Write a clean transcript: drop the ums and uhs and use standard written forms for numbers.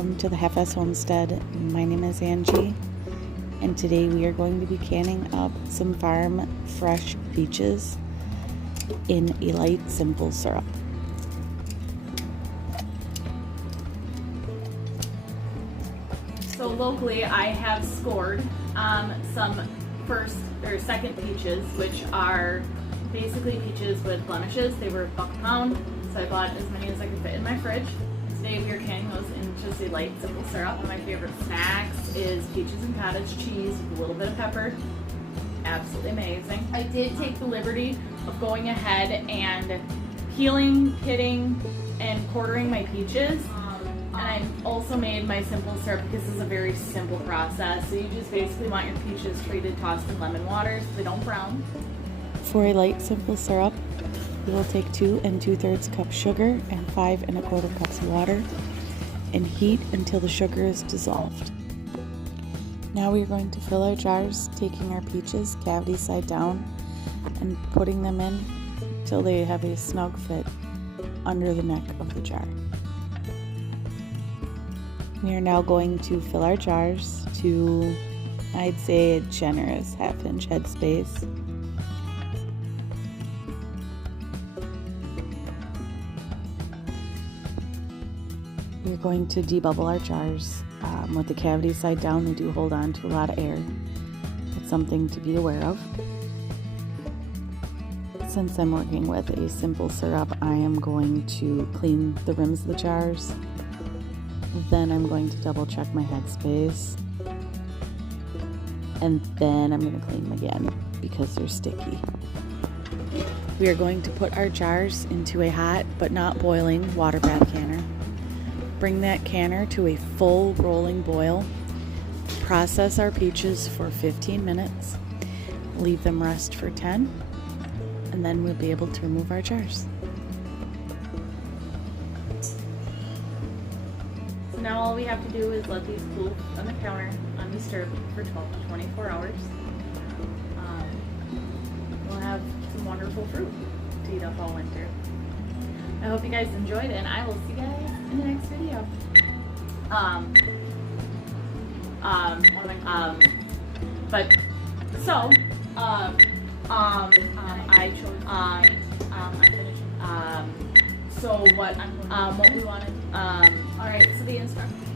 Welcome to the Half-Ass Homestead. My name is Angie, and today we are going to be canning up some farm fresh peaches in a light simple syrup. So locally I have scored some first or second peaches, which are basically peaches with blemishes. They were $1 a pound, so I bought as many as I could fit in my fridge. Today we are canning those in just a light simple syrup. And my favorite snacks is peaches and cottage cheese with a little bit of pepper. Absolutely amazing. I did take the liberty of going ahead and peeling, pitting, and quartering my peaches. And I also made my simple syrup because this is a very simple process. So you just basically want your peaches treated, tossed in lemon water so they don't brown. For a light simple syrup, we will take 2 2/3 cups sugar and 5 1/4 cups water and heat until the sugar is dissolved. Now we are going to fill our jars, taking our peaches cavity side down and putting them in till they have a snug fit under the neck of the jar. We are now going to fill our jars to, I'd say, a generous 1/2 inch head space. We're going to debubble our jars. With the cavity side down, we do hold on to a lot of air. It's something to be aware of. Since I'm working with a simple syrup, I am going to clean the rims of the jars. Then I'm going to double check my headspace. And then I'm going to clean them again because they're sticky. We are going to put our jars into a hot but not boiling water bath canner. Bring that canner to a full rolling boil. Process our peaches for 15 minutes. Leave them rest for 10. And then we'll be able to remove our jars. So now all we have to do is let these cool on the counter, undisturbed, for 12 to 24 hours. We'll have some wonderful fruit to eat up all winter. I hope you guys enjoyed it, and I will see you guys in the next video. What we wanted. All right. So the instructions.